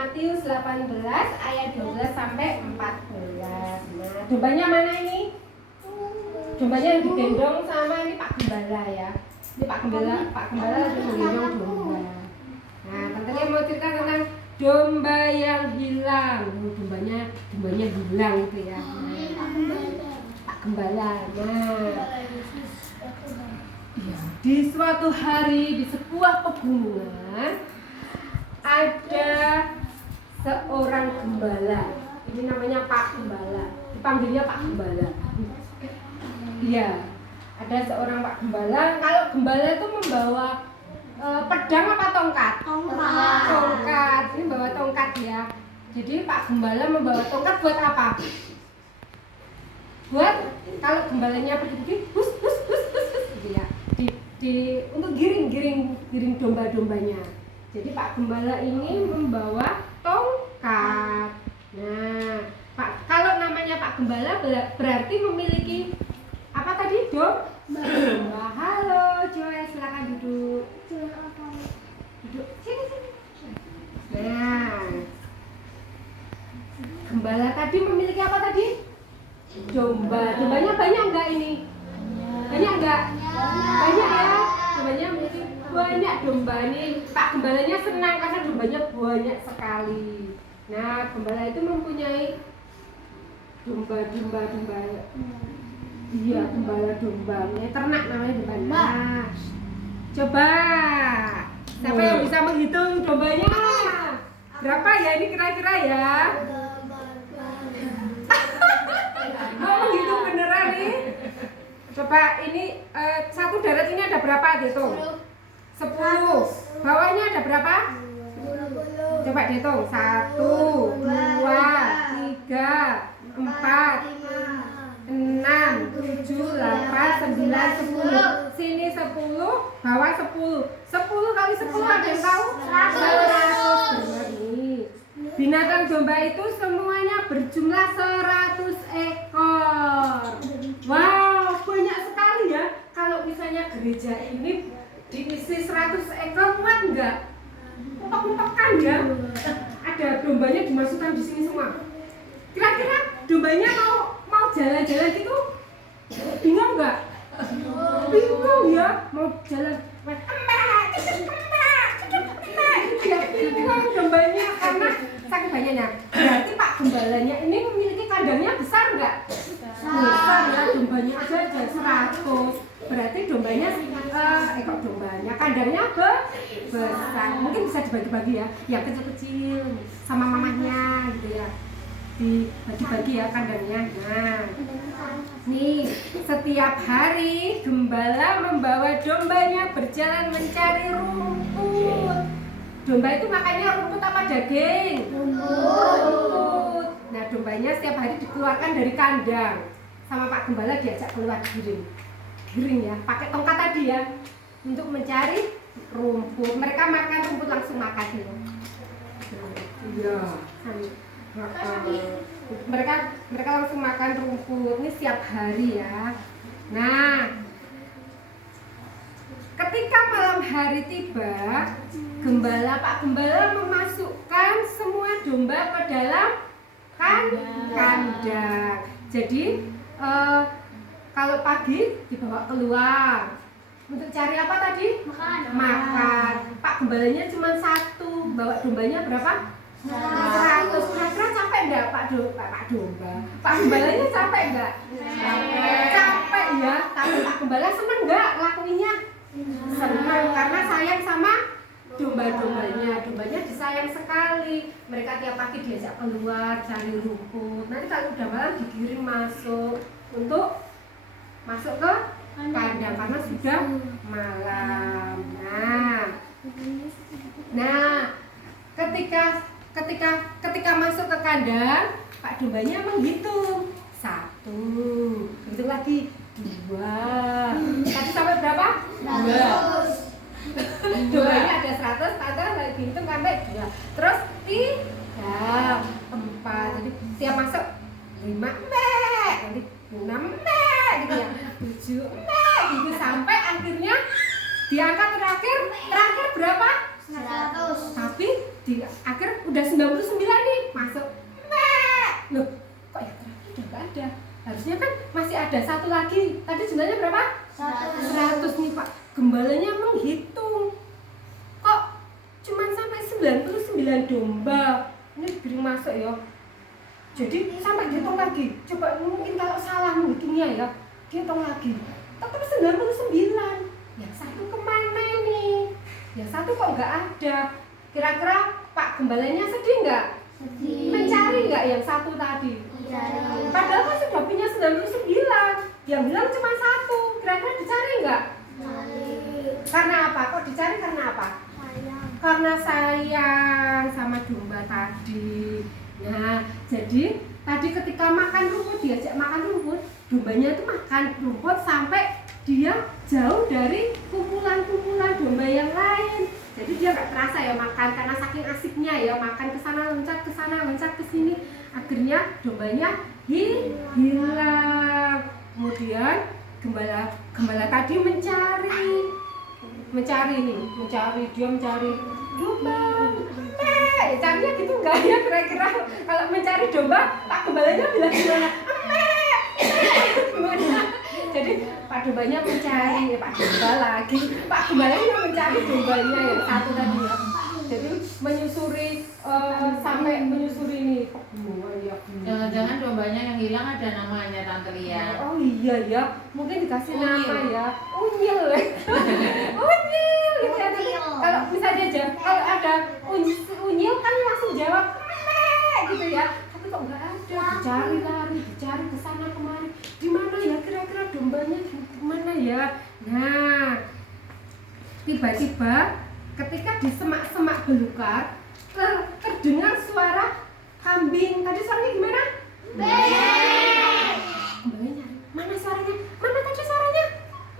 Matius 18 ayat 12 sampai 14. Nah, dombanya mana ini? Dombanya yang digendong sama ini Pak Gembala ya. Ini Pak Gembala lagi menggendong domba. Nah, tante mau cerita tentang domba yang hilang. Dombanya hilang gitu ya. Pak Gembala. Nah, ya, di suatu hari di sebuah pegunungan ada seorang gembala. Ini namanya Pak Gembala. Dipanggilnya Pak Gembala. Iya, ada seorang Pak Gembala. Kalau gembala itu membawa pedang apa tongkat? Tongkat. Ini bawa tongkat ya. Jadi Pak Gembala membawa tongkat buat apa? Buat kalau gembalanya pergi hus gitu ya. Untuk giring domba-dombanya. Jadi Pak Gembala ini membawa tongkat. Nah, kalau namanya Pak Gembala berarti memiliki apa tadi? Domba. Halo, Joy, silakan duduk. Duduk. Sini. Nah, Gembala tadi memiliki apa tadi? Domba. Dombanya banyak enggak ini? Banyak enggak? Banyak ya. Dombanya memiliki banyak domba. Ini Pak Gembalanya senang karena dombanya banyak sekali. Nah, Gembala itu mempunyai domba. Iya, gembala domba. Ini ternak namanya domba. Nah, coba siapa yang bisa menghitung dombanya? Berapa ya ini kira-kira ya? Mau menghitung beneran nih? Coba ini satu darat ini ada berapa dihitung? 10. Bawahnya ada berapa? 20. Coba dihitung. 1, 2, 3, 4, 6, 7, 8, 9, 10. Sini 10, bawah 10. 10 kali 10 ada yang tahu? 100. Benar nih. Binatang domba itu semuanya berjumlah 100 ekor. Wow, banyak sekali ya. Kalau misalnya gereja ini diisi 100 ekor, kuat enggak? Umpak-umpakan ya. Ada dombanya dimasukkan di sini semua. Kira-kira dombanya mau jalan-jalan gitu bingung enggak? Bingung ya, mau jalan bingung dombanya karena saking banyaknya. Berarti Pak Gembalanya ini memiliki kandangnya besar enggak? Besar ya, dombanya aja 100. Berarti dombanya kandangnya besar. Mungkin bisa dibagi-bagi ya, yang kecil-kecil sama mamahnya gitu ya. Dibagi-bagi ya kandangnya. Nah, nih setiap hari Gembala membawa dombanya berjalan mencari rumput. Domba itu makannya rumput apa daging? Rumput. Nah, dombanya setiap hari dikeluarkan dari kandang sama Pak Gembala, diajak keluar giring ya, pakai tongkat tadi ya, untuk mencari rumput. Mereka makan rumput, langsung makan ya. Iya. Mereka langsung makan rumput. Ini setiap hari ya. Nah, ketika malam hari tiba, Pak Gembala memasukkan semua domba ke dalam kandang. Jadi kalau pagi dibawa keluar untuk cari apa tadi? Makan. Pak Gembalanya cuma 1, bawa dombanya berapa? 100. Kira-kira capek enggak Pak Domba? Pak Gembalanya capek enggak? Capek ya. Tapi Pak Gembala seneng enggak lakuinnya? Senang karena sayang sama domba-dombanya. Dombanya disayang sekali. Mereka tiap pagi diajak keluar cari rumput. Nanti kalau udah malam digiring untuk masuk ke kandang karena sudah malam. Nah, ketika masuk ke kandang, Pak Dombanya menghitung 1, hitung lagi 2. Tadi sampai berapa? 2. Dombanya ada 100, tadi lagi hitung sampai 2. Terus 3, 4. Jadi tiap masuk 5 mbak, nanti 6 mbak gitu ya, 7 mbak gitu sampai akhirnya di angka terakhir berapa? 100. Tapi di akhir udah 99 nih masuk. Loh, kok yang terakhir udah nggak ada? Harusnya kan masih ada satu lagi. Tadi jumlahnya berapa? 100 nih Pak. Gembalanya menghitung. Kok cuman sampai 99 domba. Ini digiring masuk ya. Jadi sampai dihitung lagi. Coba mungkin kalau salah menghitungnya ya, dihitung lagi. Tetap 99. Yang satu kemana ini? Yang satu kok nggak ada. Kira-kira Pak Gembalanya sedih nggak? Sedih. Mencari nggak yang satu tadi? Padahal kan sudah punya 99. Yang bilang cuma satu. Kira-kira dicari nggak? Karena apa? Kok dicari karena apa? Karena sayang sama domba tadi. Nah, jadi tadi ketika makan rumput, diajak makan rumput, dombanya itu makan rumput sampai dia jauh dari kumpulan-kumpulan domba yang lain. Jadi dia nggak terasa ya makan karena saking asiknya ya makan ke sana loncat ke sana loncat ke sini. Akhirnya dombanya hilang. Kemudian gembala tadi mencari dia mencari domba. Carinya gitu enggak ya kira-kira kalau mencari domba Pak Gembalanya bilang gimana? Gimana? Jadi Pak Dombanya mencari Pak Domba lagi. Pak Gembalanya mencari dombanya yang satu tadi ya. Jadi menyusuri sampai menyusuri ini. Jangan-jangan dombanya yang hilang ada namanya Tante Lia. Oh iya ya, mungkin dikasih nama ya. Unyil. Unyil gitu ya. Kalau misalnya aja kalau ada unyil kan langsung jawab gitu ya. Tapi kok nggak ada, dicari lari, dicari ke sana kemari. Di mana ya kira-kira dombanya di mana ya? Nah, tiba-tiba ketika di semak-semak belukar terdengar suara kambing. Tadi suaranya gimana? Kembali nyari. Mana suaranya? Mana tadi suaranya?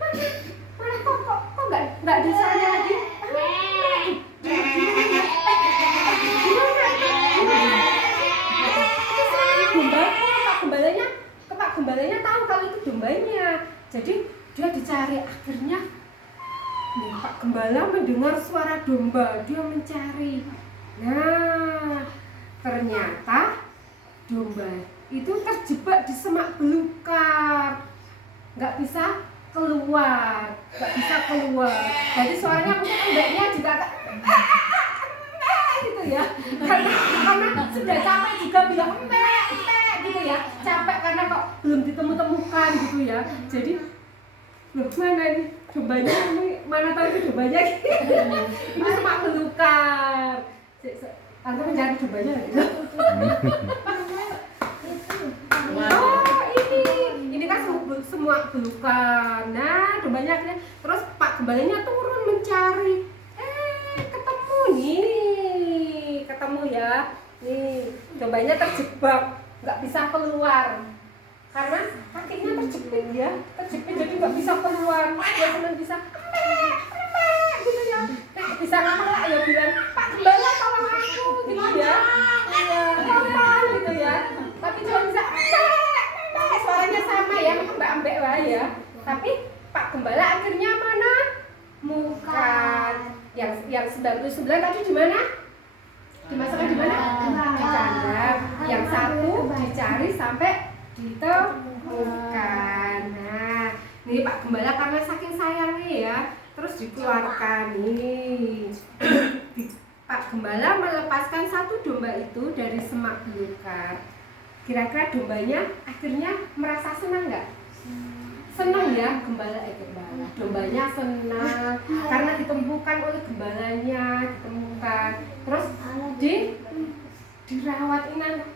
Mana kok nggak ada suaranya lagi? Pak Gembalanya tahu kalau itu dombanya. Jadi dia dicari. Akhirnya Pak Gembala mendengar suara domba. Dia mencari. Nah, ternyata domba itu terjebak di semak belukar, nggak bisa keluar. Jadi suaranya mungkin embeknya juga gitu ya, karena sudah capek juga bilang embek gitu ya, capek karena kok belum ditemukan gitu ya. Jadi loh, mana ini dombanya, ini mana tahu itu dombanya gitu. Ini semak belukar. Tante mencari dombanya gitu. Oh ini kan semua belukar. Nah dombanya akhirnya terus Pak Gembalanya turun mencari. Ketemu ya. Nih dombanya terjebak, nggak bisa keluar karena kakinya terjepit ya, jadi nggak bisa keluar. Dia cuma bisa gitu ya, bisa ngalah ya bilang Pak Gembala tolong aku gitu ya, tolong gitu ya. Tapi cuma bisa suaranya sama ya, ambek ya. Tapi Pak Gembala akhirnya mana? Bukan. Yang 99 tadi di mana? Dimasukkan di mana? Di kandang. Yang satu dicari sampai ditemukan. Nah, ini Pak Gembala karena saking sayangnya ya, terus dikeluarkan ini. Pak Gembala melepaskan satu domba itu dari semak belukar. Kira-kira dombanya akhirnya merasa senang nggak? Senang ya dombanya senang karena ditemukan oleh gembalanya, terus dirawat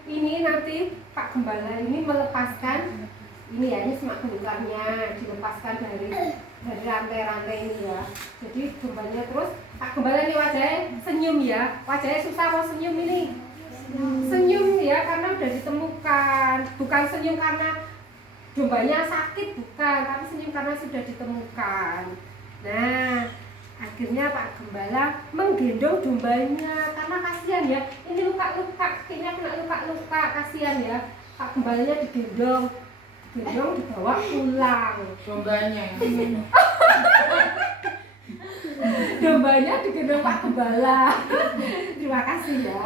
ini nanti Pak Gembala ini melepaskan ini ya, ini semak belukarnya dilepaskan dari rantai-rantai ini ya. Jadi dombanya terus Pak Gembala ini wajahnya senyum ya, wajahnya susah mau senyum ini, senyum ya karena udah ditemukan, bukan senyum karena dombanya sakit, bukan, tapi senyum karena sudah ditemukan. Nah, akhirnya Pak Gembala menggendong dombanya karena kasihan ya, ini luka-luka, kakinya kena luka-luka, kasihan ya. Pak Gembalanya digendong dibawa pulang. Dombanya digendong Pak Gembala, terima kasih ya.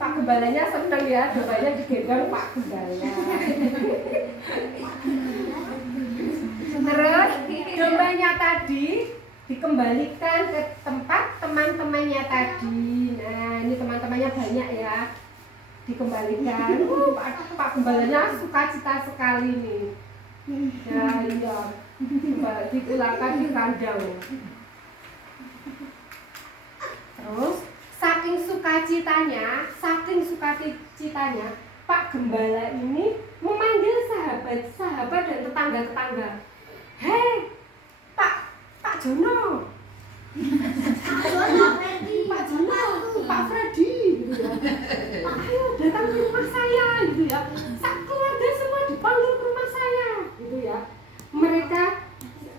Pak Gembalanya senang ya, doanya digendong Pak Gembala. Terus dombanya tadi dikembalikan ke tempat teman-temannya tadi. Nah, ini teman-temannya banyak ya. Dikembalikan. Pak Gembalanya sukacita sekali nih. Ya, iya. Dipulangkan di kandang. Terus saking sukacitanya Pak Gembala ini memanggil sahabat-sahabat dan tetangga-tetangga. Hei, Pak Jono, Pak Freddy, gitu ya. Pak, ayo datang ke rumah saya, gitu ya. Sak keluarga semua dipanggil ke rumah saya, gitu ya. Mereka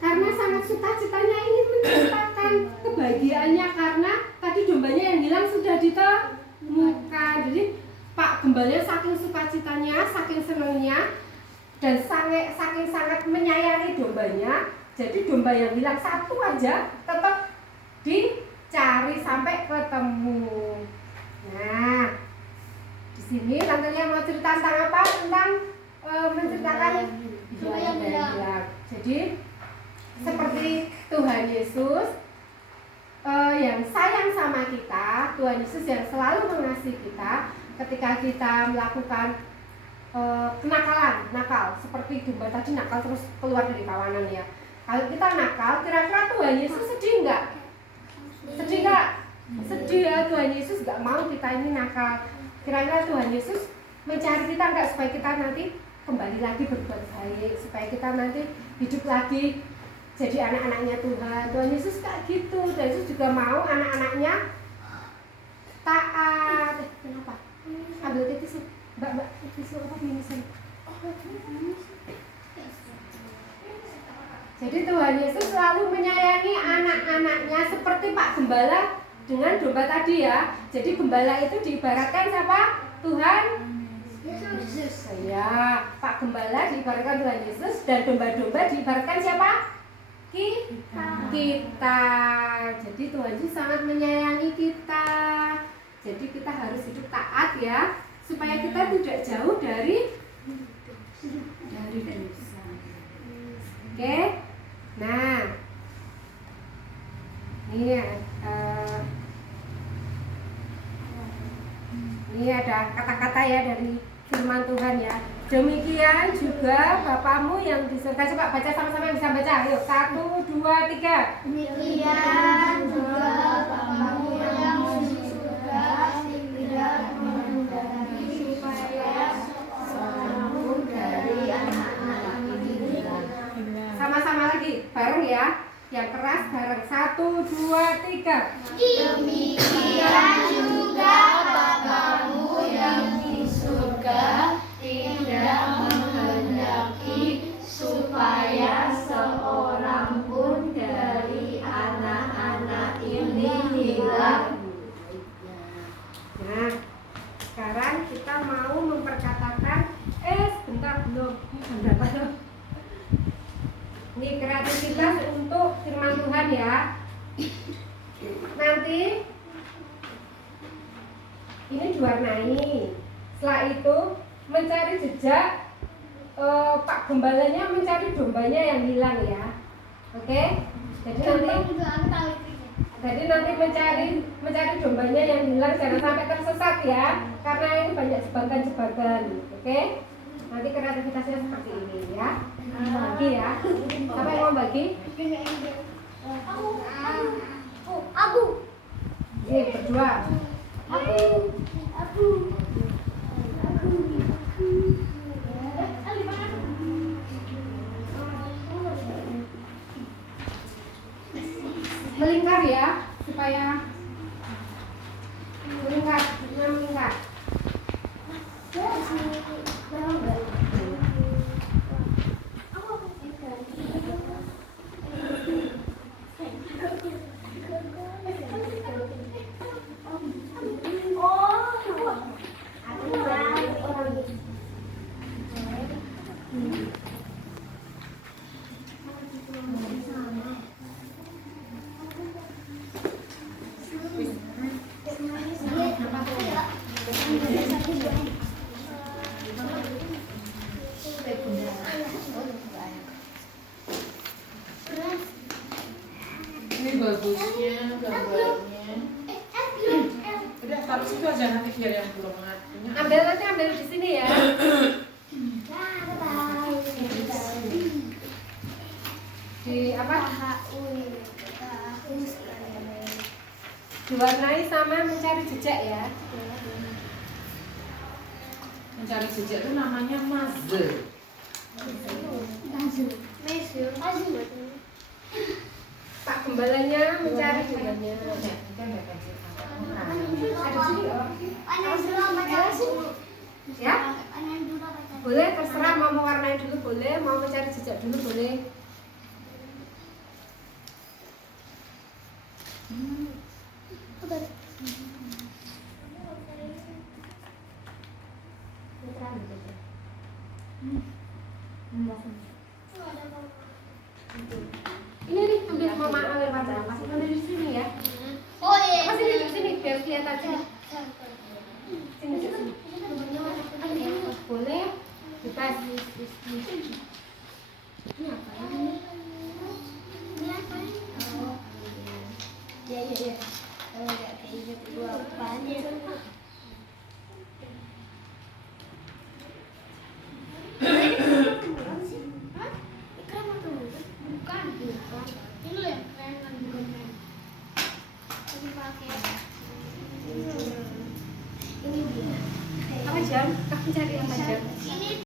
karena sangat sukacitanya ingin menceritakan kebahagiaannya karena tadi dombanya yang hilang sudah ditemukan. Jadi Pak Gembalanya saking sukacitanya, saking senangnya, dan saking sangat menyayangi dombanya. Jadi domba yang hilang satu aja tetap dicari sampai ketemu. Nah, di sini Tante Lia mau cerita tentang apa? Tentang menceritakan domba yang hilang. Jadi seperti Tuhan Yesus yang sayang sama kita, Tuhan Yesus yang selalu mengasihi kita. Ketika kita melakukan nakal seperti domba tadi nakal terus keluar dari kawanan ya. Kalau kita nakal, kira-kira Tuhan Yesus sedih nggak? Sedih nggak? Sedih ya, Tuhan Yesus nggak mau kita ini nakal. Kira-kira Tuhan Yesus mencari kita nggak supaya kita nanti kembali lagi berbuat baik, supaya kita nanti hidup lagi jadi anak-anaknya Tuhan. Tuhan Yesus kayak gitu. Tuhan Yesus juga mau anak-anaknya taat. Kenapa? Ambil tisu, mbak tisu apa minisan? Jadi Tuhan Yesus selalu menyayangi anak-anaknya seperti Pak Gembala dengan domba tadi ya. Jadi gembala itu diibaratkan siapa? Tuhan Yesus. Ya, Pak Gembala diibaratkan Tuhan Yesus dan domba-domba diibaratkan siapa? Kita. Jadi Tuhan Yesus sangat menyayangi kita. Jadi kita harus hidup taat ya, supaya kita tidak jauh dari dosa. Oke? Nah, ini ada kata-kata ya dari firman Tuhan ya. Demikian juga Bapamu yang di surga. Coba baca sama-sama yang bisa baca. Ayo, 1, 2, 3. Demikian juga Bapamu yang di surga tidak menundai supaya seorang pun dari anak-anak ini hilang. Sama-sama lagi, bareng ya. Yang keras bareng. 1, 2, 3. Demikian juga Bapamu yang di surga tidak menghendaki supaya seorang pun dari anak-anak ini hilang. Nah, sekarang kita mau memperkatakan sebentar belum. Ini kreativitas untuk firman Tuhan ya. Nanti ini diwarnai. Setelah itu mencari jejak Pak Gembalanya mencari dombanya yang hilang ya. Oke? Jadi nanti mencari dombanya yang hilang, jangan sampai tersesat ya. Karena ini banyak jebakan-jebakan. Oke? Nanti kreativitasnya seperti ini ya. Bagi ya. Siapa yang mau bagi? Aku. Ini berdua. Melingkar ya, supaya melingkar. Ini bagusnya gambarnya. Udah taruh situ aja nanti biar yang belum punya. Ambil di sini ya. Di apa? Diwarnai sama mencari jejak ya. Mencari jejak itu namanya mazze. Pak gembalanya mencari gembalanya. Ada sini ya? Boleh terserah mau mewarnai dulu boleh, mau mencari jejak dulu boleh. Ini nih ambil mama ambil pada pas ambil di sini ya. Oh iya. Pas ini di sini biar kelihatan sini. Sini sini. Boleh bebas. Ini apa ini? Ini apa? Oh. Ya ya ya. Kalau enggak kayak gitu gua banyak. Apa jam? Aku cari apa jam? Ini